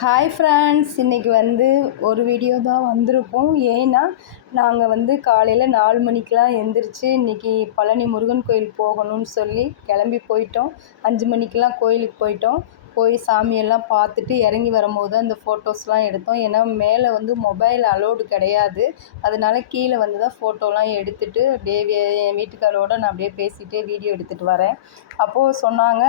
Hi friends, இன்றைக்கி ஒரு video தான் வந்திருக்கோம். ஏன்னா நாங்கள் காலையில் 4 மணிக்கெலாம் எந்திரிச்சு இன்றைக்கி பழனி முருகன் கோயில் போகணும்னு சொல்லி கிளம்பி போயிட்டோம். 5 மணிக்கெலாம் கோயிலுக்கு போயிட்டோம். போய் சாமியெல்லாம் பார்த்துட்டு இறங்கி வரும்போது அந்த ஃபோட்டோஸ்லாம் எடுத்தோம். ஏன்னா மேலே மொபைல் அலோடு கிடையாது. அதனால கீழே தான் ஃபோட்டோலாம் எடுத்துகிட்டு அப்படியே என் வீட்டுக்காரோடு நான் அப்படியே பேசிகிட்டே வீடியோ எடுத்துகிட்டு வரேன். அப்போது சொன்னாங்க,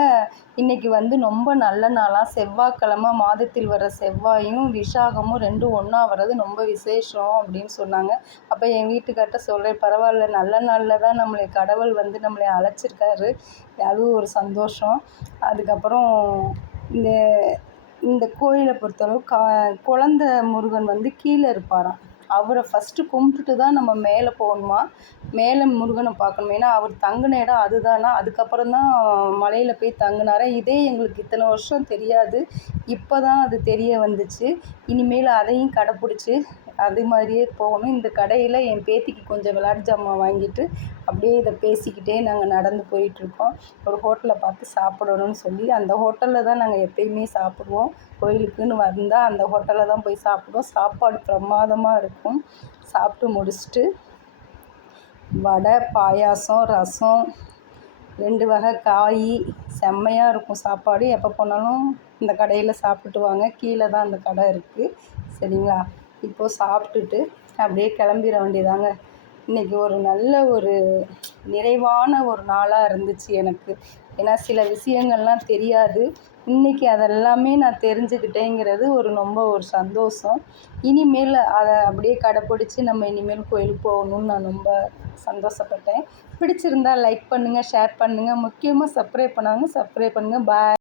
இன்றைக்கி ரொம்ப நல்ல நாளாக, செவ்வாய்க்கிழமை, மாதத்தில் வர செவ்வாயும் விசாகமும் ரெண்டும் ஒன்றா வர்றது ரொம்ப விசேஷம் அப்படின்னு சொன்னாங்க. அப்போ என் வீட்டுக்கார்ட்ட சொல்கிறேன், பரவாயில்ல, நல்ல நாளில் தான் நம்மளை கடவுள் நம்மளை அழைச்சிருக்காரு. அதுவும் ஒரு சந்தோஷம். அதுக்கப்புறம் இந்த இந்த கோயிலை பொறுத்தளவு குழந்த முருகன் கீழே இருப்பாராம். அவரை ஃபஸ்ட்டு கும்பிட்டுட்டு தான் நம்ம மேலே போகணுமா, மேலே முருகனை பார்க்கணும். ஏன்னா அவர் தங்கின இடம் அதுதானா. அதுக்கப்புறம் தான் மலையில் போய் தங்கினாரா. இதே எங்களுக்கு இத்தனை வருஷம் தெரியாது. இப்போ தான் அது தெரிய வந்துச்சு. இனிமேல் அதையும் கடைப்பிடிச்சி அது மாதிரியே போகணும். இந்த கடையில் என் பேத்திக்கு கொஞ்சம் விளையாட்டு ஜாமான் வாங்கிட்டு அப்படியே இதை பேசிக்கிட்டே நாங்கள் நடந்து போயிட்டுருக்கோம். ஒரு ஹோட்டலை பார்த்து சாப்பிடணும்னு சொல்லி, அந்த ஹோட்டலில் தான் நாங்கள் எப்பயுமே சாப்பிடுவோம். கோயிலுக்குன்னு வந்தால் அந்த ஹோட்டலில் தான் போய் சாப்பிடுவோம். சாப்பாடு பிரமாதமாக இருக்கும். சாப்பிட்டு முடிச்சுட்டு வடை, பாயாசம், ரசம், 2 வகை காய், செம்மையாக இருக்கும் சாப்பாடு. எப்போ போனாலும் இந்த கடையில் சாப்பிட்டு வாங்க. கீழே தான் அந்த கடை இருக்குது. சரிங்களா? இப்போது சாப்பிட்டுட்டு அப்படியே கிளம்பிட வேண்டியதாங்க. இன்றைக்கி ஒரு நல்ல ஒரு நிறைவான ஒரு நாளாக இருந்துச்சு எனக்கு. ஏன்னா சில விஷயங்கள்லாம் தெரியாது. இன்றைக்கி அதெல்லாமே நான் தெரிஞ்சுக்கிட்டேங்கிறது ரொம்ப ஒரு சந்தோஷம். இனிமேல் அதை அப்படியே கடைப்பிடிச்சி நம்ம இனிமேல் கோயிலுக்கு போகணுன்னு நான் ரொம்ப சந்தோஷப்பட்டேன். பிடிச்சிருந்தால் லைக் பண்ணுங்கள், ஷேர் பண்ணுங்கள், முக்கியமாக சப்ஸ்கிரைப் பண்ணாங்க சப்ஸ்கிரைப் பண்ணுங்கள். பாய்.